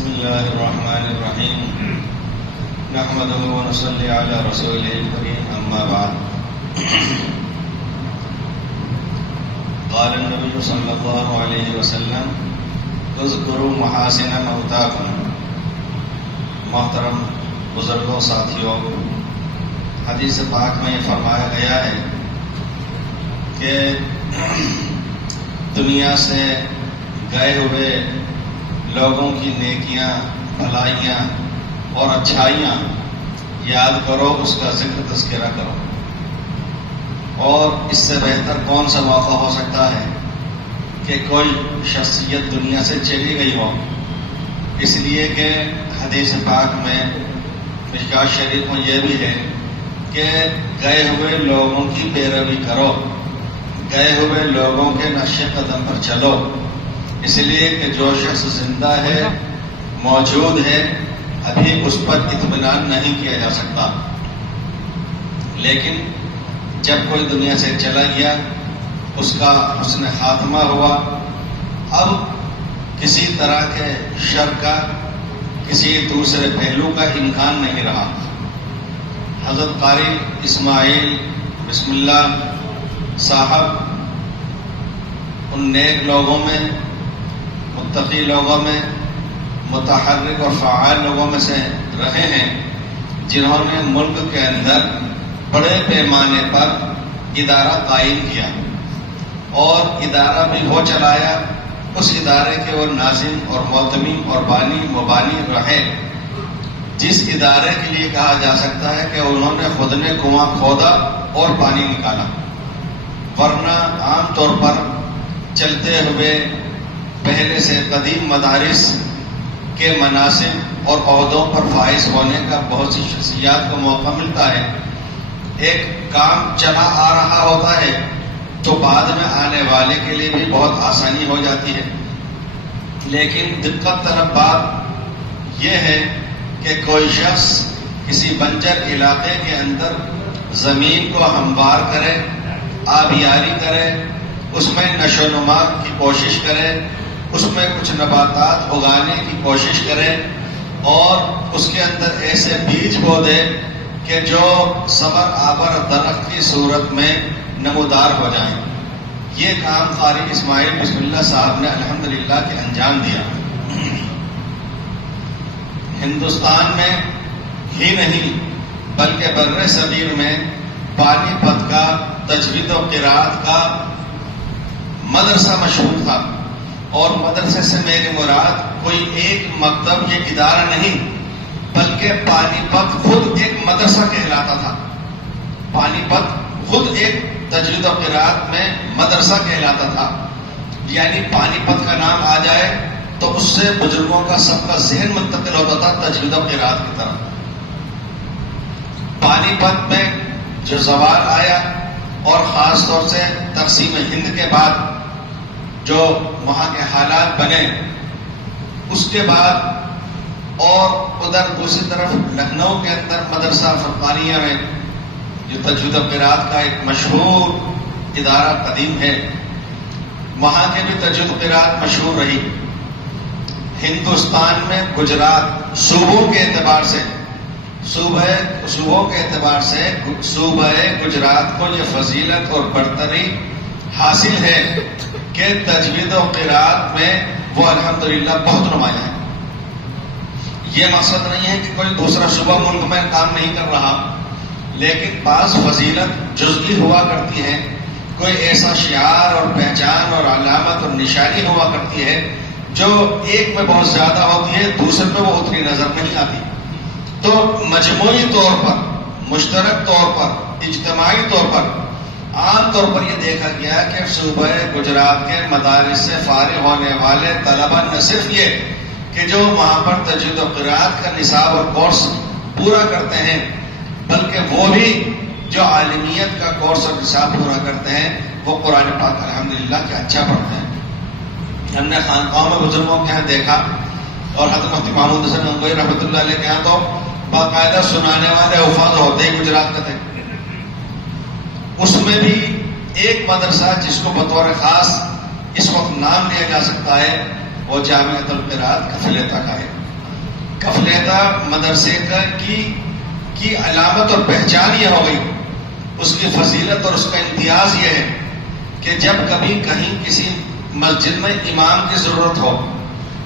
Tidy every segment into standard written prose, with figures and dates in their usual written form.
بسم الله الرحمن الرحيم نحمده ونصلي على رسوله الكريم أما بعد قال النبي صلى الله عليه وسلم اذكروا محاسن موتاكم. محترم بزرگوں، ساتھیوں، حدیث پاک میں یہ فرمایا گیا ہے کہ دنیا سے گئے ہوئے لوگوں کی نیکیاں، بھلائیاں اور اچھائیاں یاد کرو، اس کا ذکر تذکرہ کرو. اور اس سے بہتر کون سا موقع ہو سکتا ہے کہ کوئی شخصیت دنیا سے چلی گئی ہو. اس لیے کہ حدیث پاک میں مشکوٰۃ شریف میں یہ بھی ہے کہ گئے ہوئے لوگوں کی پیروی کرو، گئے ہوئے لوگوں کے نقش قدم پر چلو. اس لیے کہ جو شخص زندہ ہے، موجود ہے، ابھی اس پر اطمینان نہیں کیا جا سکتا. لیکن جب کوئی دنیا سے چلا گیا، اس کا حسن خاتمہ ہوا، اب کسی طرح کے شر کا، کسی دوسرے پہلو کا امکان نہیں رہا. حضرت قاری اسماعیل بسم اللہ صاحب ان نیک لوگوں میں، متقی لوگوں میں، متحرک اور فعال لوگوں میں سے رہے ہیں جنہوں نے ملک کے اندر بڑے پیمانے پر ادارہ قائم کیا اور ادارہ بھی وہ چلایا. اس ادارے کے وہ ناظم اور محتمم اور بانی مبانی رہے، جس ادارے کے لیے کہا جا سکتا ہے کہ انہوں نے خود نے کنواں کھودا اور پانی نکالا. ورنہ عام طور پر چلتے ہوئے پہلے سے قدیم مدارس کے مناصب اور عہدوں پر فائز ہونے کا بہت سی شخصیات کو موقع ملتا ہے. ایک کام چلا آ رہا ہوتا ہے تو بعد میں آنے والے کے لیے بھی بہت آسانی ہو جاتی ہے. لیکن دقت طلب بات یہ ہے کہ کوئی شخص کسی بنجر علاقے کے اندر زمین کو ہموار کرے، آبیاری کرے، اس میں نشو و نما کی کوشش کرے، اس میں کچھ نباتات اگانے کی کوشش کرے اور اس کے اندر ایسے بیج بو دے کہ جو ثمر آور درخت کی صورت میں نمودار ہو جائیں. یہ کام قاری اسماعیل بسم اللہ صاحب نے الحمدللہ کے انجام دیا. ہندوستان میں ہی نہیں بلکہ بر صغیر میں پانی پت کا تجوید و قرات کا مدرسہ مشہور تھا. اور مدرسے سے میری مراد کوئی ایک مکتب یا ادارہ نہیں بلکہ پانی پت خود ایک مدرسہ کہلاتا تھا. پانی پت خود ایک تجوید و قرات میں مدرسہ کہلاتا تھا. یعنی پانی پت کا نام آ جائے تو اس سے بزرگوں کا سب کا ذہن منتقل ہوتا تھا تجوید و قرات کی طرف. پانی پت میں جو زوال آیا اور خاص طور سے تقسیم ہند کے بعد جو وہاں کے حالات بنے، اس کے بعد اور ادھر دوسری طرف لکھنؤ کے اندر مدرسہ فرقانیہ میں جو تجوید و قرات کا ایک مشہور ادارہ قدیم ہے، وہاں کے بھی تجوید و قرات مشہور رہی. ہندوستان میں گجرات صوبوں کے اعتبار سے صوبہ گجرات کو یہ فضیلت اور برتری حاصل ہے کہ تجوید و قرات میں وہ الحمدللہ بہت نمایاں ہے. یہ مقصد نہیں ہے کہ کوئی دوسرا صوبہ ملک میں کام نہیں کر رہا، لیکن بعض فضیلت جزئی ہوا کرتی ہے، کوئی ایسا شعار اور پہچان اور علامت اور نشانی ہوا کرتی ہے جو ایک میں بہت زیادہ ہوتی ہے، دوسرے میں وہ اتنی نظر نہیں آتی. تو مجموعی طور پر، مشترک طور پر، اجتماعی طور پر، عام طور پر یہ دیکھا گیا کہ صوبہ گجرات کے مدارس سے فارغ ہونے والے طلبہ نہ صرف یہ کہ جو وہاں پر تجوید و قرات کا نصاب اور کورس پورا کرتے ہیں، بلکہ وہ بھی جو عالمیت کا کورس اور نصاب پورا کرتے ہیں وہ قرآن پاک الحمدللہ کہ اچھا پڑھتے ہیں. ہم نے خانقاہوں میں بزرگوں کے یہاں دیکھا اور حضرت مفتی محمود حسن گنگوئی رحمۃ اللہ علیہ کے یہاں تو باقاعدہ سنانے والے حفاظ ہوتے ہی گجرات کا تھے. اس میں بھی ایک مدرسہ جس کو بطور خاص اس وقت نام لیا جا سکتا ہے وہ جامعۃ القرات کفلتا کا ہے. کفلیتا مدرسے کی علامت اور پہچان یہ ہو گئی، اس کی فضیلت اور اس کا امتیاز یہ ہے کہ جب کبھی کہیں کسی مسجد میں امام کی ضرورت ہو،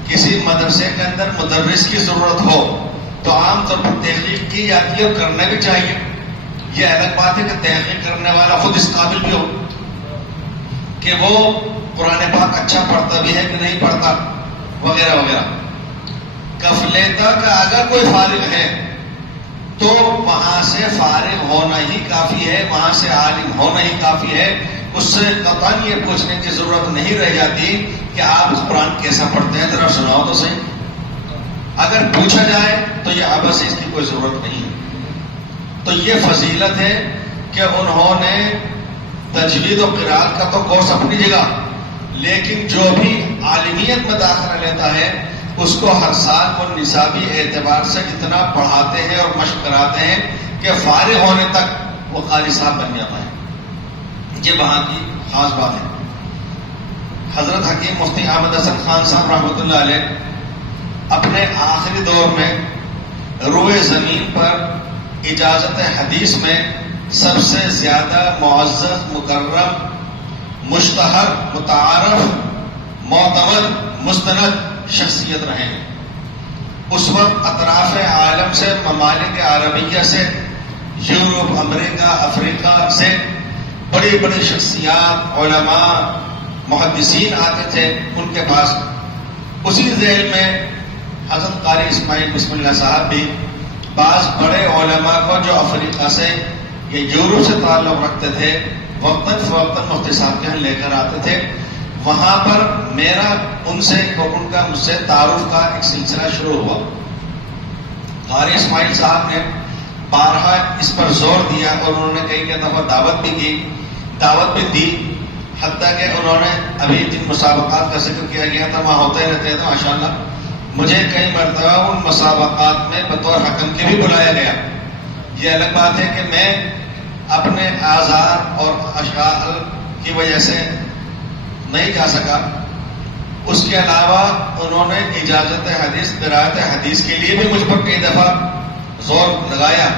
کسی مدرسے کے اندر مدرس کی ضرورت ہو، تو عام طور پر تحقیق کی جاتی ہے اور کرنا بھی چاہیے۔ یہ الگ بات ہے کہ تحقیق کرنے والا خود اس قابل بھی ہو کہ وہ قرآن پاک اچھا پڑھتا بھی ہے کہ نہیں پڑھتا وغیرہ وغیرہ۔ کفلیتا کا اگر کوئی فارغ ہے تو وہاں سے فارغ ہونا ہی کافی ہے، وہاں سے عالم ہونا ہی کافی ہے، اس سے قطعاً یہ پوچھنے کی ضرورت نہیں رہ جاتی کہ آپ قرآن کیسا پڑھتے ہیں، ذرا سناؤ تو صحیح۔ اگر پوچھا جائے تو یہ عبث اس کی کوئی ضرورت نہیں ہے۔ تو یہ فضیلت ہے کہ انہوں نے تجوید و قرات کا تو کورس اپنی جگہ، لیکن جو بھی عالمیت میں داخلہ لیتا ہے اس کو ہر سال وہ نصابی اعتبار سے اتنا پڑھاتے ہیں اور مشق کراتے ہیں کہ فارغ ہونے تک وہ قاری صاحب بن جاتا ہے۔ یہ وہاں کی خاص بات ہے۔ حضرت حکیم مفتی احمد حسن خان صاحب رحمۃ اللہ علیہ اپنے آخری دور میں روئے زمین پر اجازت حدیث میں سب سے زیادہ معزز، مکرم، مشتہر، متعارف، معتمد، مستند شخصیت رہے ہیں۔ اس وقت اطراف عالم سے، ممالک عربیہ سے، یورپ، امریکہ، افریقہ سے بڑی بڑی شخصیات، علماء، محدثین آتے تھے ان کے پاس۔ اسی ذیل میں حضرت قاری اسماعیل بسم اللہ صاحب بھی بعض بڑے علماء کو جو افریقہ سے یا یورپ سے تعلق رکھتے تھے وقتاً فوقتاً مفتی صاحب کے یہاں لے کر آتے تھے۔ وہاں پر میرا ان سے اور ان کا مجھ سے تعارف کا ایک سلسلہ شروع ہوا۔ قاری اسماعیل صاحب نے بارہا اس پر زور دیا اور انہوں نے کئی دفعہ دعوت بھی دی، حتیٰ کہ انہوں نے ابھی جن مسابقات کا ذکر کیا گیا تھا وہاں ہوتے رہتے ہیں، تو ماشاءاللہ مجھے کئی مرتبہ ان مسابقات میں بطور حکم کے بھی بلایا گیا۔ یہ الگ بات ہے کہ میں اپنے آزار اور اشغال کی وجہ سے نہیں جا سکا۔ اس کے علاوہ انہوں نے اجازت حدیث، قرات حدیث کے لیے بھی مجھ پر کئی دفعہ زور لگایا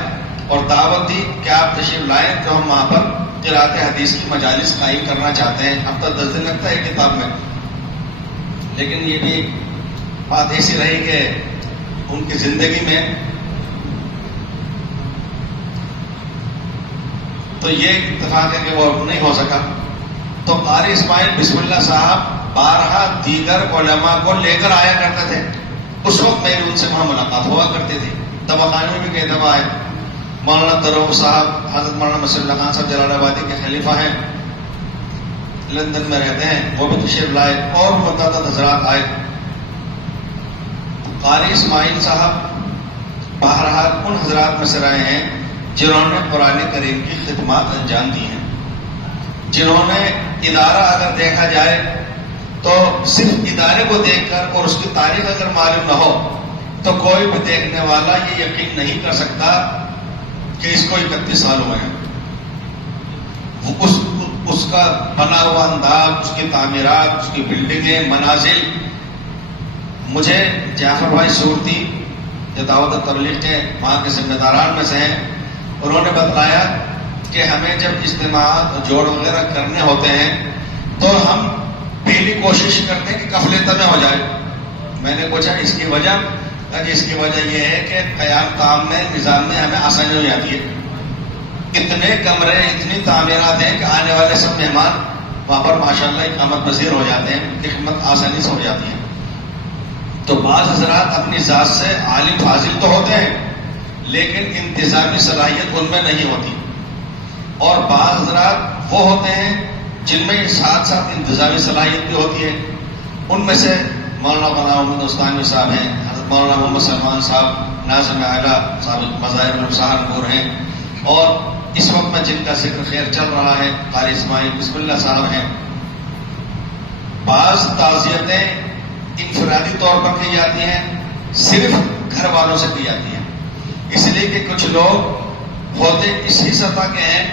اور دعوت دی کہ آپ تشریف لائیں تو ہم وہاں پر قرات حدیث کی مجالس قائم کرنا چاہتے ہیں۔ ہفتہ 10 دن لگتا ہے کتاب میں، لیکن یہ بھی بات ایسی رہی کہ ان کی زندگی میں تو یہ اتفاق ہے کہ وہ نہیں ہو سکا۔ تو قاری اسماعیل بسم اللہ صاحب بارہا دیگر علماء کو لے کر آیا کرتے تھے۔ اس وقت میری ان سے وہاں ملاقات ہوا کرتی تھی۔ دواخانے میں بھی کئی دفعہ آئے۔ مولانا دروغ صاحب، حضرت مولانا مسیح اللہ خان صاحب جلال آبادی کے خلیفہ ہیں، لندن میں رہتے ہیں، وہ بھی تشریف لائے اور متعدد حضرات آئے۔ قاری اسماعیل صاحب بہرحال ان حضرات میں سے رہے ہیں جنہوں نے قرآن کریم کی خدمات انجام دی ہیں، جنہوں نے ادارہ اگر دیکھا جائے تو صرف ادارے کو دیکھ کر اور اس کی تاریخ اگر معلوم نہ ہو تو کوئی بھی دیکھنے والا یہ یقین نہیں کر سکتا کہ اس کو 31 سال ہوئے ہیں۔ اس کا بنا ہوا انداز، اس کی تعمیرات، اس کی بلڈنگیں، منازل، مجھے جعفر بھائی صورتی جو دعوت تبلیغ کے وہاں کے ذمہ داران میں سے ہیں، انہوں نے بتلایا کہ ہمیں جب اجتماعات جوڑ وغیرہ کرنے ہوتے ہیں تو ہم پہلی کوشش کرتے ہیں کہ کفلیتا میں ہو جائے۔ میں نے پوچھا اس کی وجہ؟ اس کی وجہ یہ ہے کہ قیام کام میں، نظام میں ہمیں آسانی ہو جاتی ہے۔ اتنے کمرے، اتنی تعمیرات ہیں کہ آنے والے سب مہمان وہاں پر ماشاءاللہ اقامت پذیر ہو جاتے ہیں، ان کی خدمت آسانی سے ہو جاتی ہے۔ تو بعض حضرات اپنی ذات سے عالم فاضل تو ہوتے ہیں لیکن انتظامی صلاحیت ان میں نہیں ہوتی، اور بعض حضرات وہ ہوتے ہیں جن میں ساتھ ساتھ انتظامی صلاحیت بھی ہوتی ہے۔ ان میں سے مولانا غلام محمد دوستانوی صاحب ہیں، حضرت مولانا محمد سلمان صاحب ناظم اعلیٰ صاحب مظاہر سہارنپور ہیں، اور اس وقت میں جن کا ذکر خیر چل رہا ہے قاری اسماعیل بسم اللہ صاحب ہیں۔ بعض تعزیتیں انفرادی طور پر کی جاتی ہیں، صرف گھر والوں سے کی جاتی ہیں، اس لیے کہ کچھ لوگ ہوتے اسی سطح کے ہیں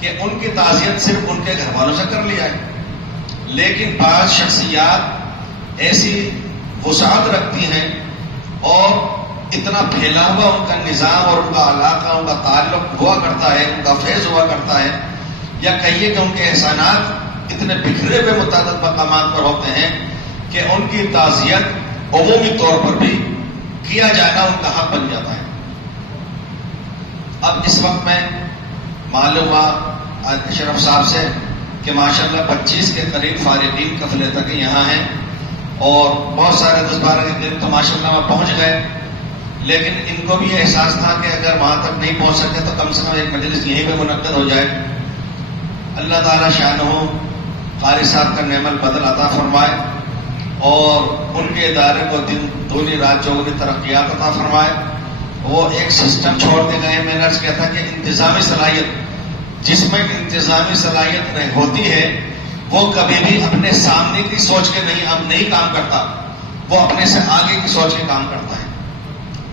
کہ ان کی تعزیت صرف ان کے گھر والوں سے کر لیا ہے، لیکن بعض شخصیات ایسی وسعت رکھتی ہیں اور اتنا پھیلا ہوا ان کا نظام اور ان کا علاقہ، ان کا تعلق ہوا کرتا ہے، ان کا فیض ہوا کرتا ہے، یا کہیے کہ ان کے احسانات اتنے بکھرے ہوئے متعدد مقامات پر ہوتے ہیں کہ ان کی تعزیت عمومی طور پر بھی کیا جانا ان کا حق بن جاتا ہے۔ اب اس وقت میں معلوم ہوا اشرف صاحب سے کہ ماشاءاللہ 25 کے قریب فارغین قافلے تک یہاں ہیں، اور بہت سارے 10-12 کے قریب تو ماشاءاللہ وہاں پہنچ گئے، لیکن ان کو بھی یہ احساس تھا کہ اگر وہاں تک نہیں پہنچ سکے تو کم سے کم ایک مجلس یہیں پہ منعقد ہو جائے۔ اللہ تعالیٰ شانہ قاری صاحب کا نعم البدل عطا فرمائے، اور ان کے ادارے کو دونی رات چوگنی ترقیات عطا فرمائے۔ وہ ایک سسٹم چھوڑ کے گئے، میں نے عرض کیا تھا کہ انتظامی صلاحیت، جس میں انتظامی صلاحیت نہیں ہوتی ہے وہ کبھی بھی اپنے سامنے کی سوچ کے نہیں کام کرتا، وہ اپنے سے آگے کی سوچ کے کام کرتا ہے۔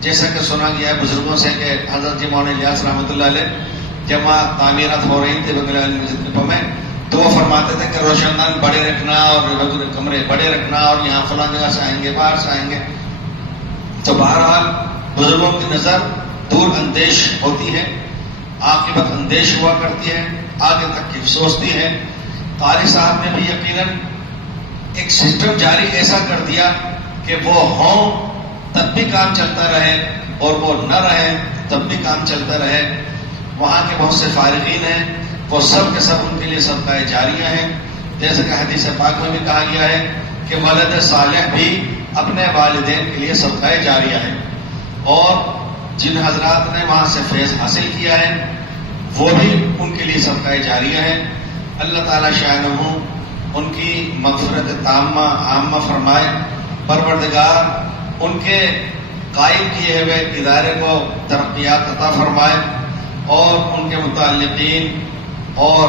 جیسا کہ سنا گیا ہے بزرگوں سے کہ حضرت جی مولانا الیاس رحمۃ اللہ علیہ جب وہاں تعمیرات ہو رہی تھی بغل علی مسجد میں، تو وہ فرماتے تھے کہ روشن دان بڑے رکھنا اور کمرے بڑے رکھنا، اور یہاں فلاں جگہ سے آئیں گے، باہر سے آئیں گے۔ تو بہرحال بزرگوں کی نظر دور اندیش ہوتی ہے، عاقبت اندیش ہوا کرتی ہے، آگے تک کی سوچتی ہے۔ قاری صاحب نے بھی یقیناً ایک سسٹم جاری ایسا کر دیا کہ وہ ہوں تب بھی کام چلتا رہے، اور وہ نہ رہے تب بھی کام چلتا رہے۔ وہاں کے بہت سے فارغین ہیں، وہ سب کے سب ان کے لیے صدقہ جاریہ ہیں، جیسے کہ حدیث پاک میں بھی کہا گیا ہے کہ ولد صالح بھی اپنے والدین کے لیے صدقہ جاریہ ہے، اور جن حضرات نے وہاں سے فیض حاصل کیا ہے وہ بھی ان کے لیے صدقہ جاریہ ہے۔ اللہ تعالیٰ شانہ ان کی مغفرت تامہ عامہ فرمائے، پروردگار ان کے قائم کیے ہوئے ادارے کو ترقیات عطا فرمائے، اور ان کے متعلقین اور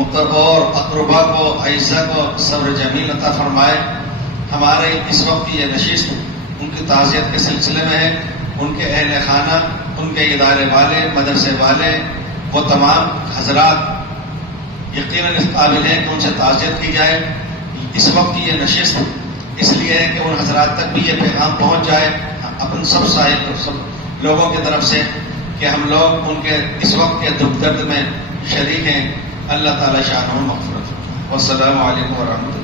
اقربا کو، اعزا کو صبر جمیل عطا فرمائے۔ ہمارے اس وقت یہ نشست ان کی تعزیت کے سلسلے میں ہے، ان کے اہل خانہ، ان کے ادارے والے، مدرسے والے، وہ تمام حضرات یقیناً اس قابل ہے کہ ان سے تعزیت کی جائے۔ اس وقت کی یہ نشست اس لیے ہے کہ ان حضرات تک بھی یہ پیغام پہنچ جائے اپن سب سب لوگوں کی طرف سے کہ ہم لوگ ان کے اس وقت کے دکھ درد میں شریک ہیں۔ اللہ تعالیٰ شانہ مغفرت۔ والسلام علیکم ورحمۃ اللہ۔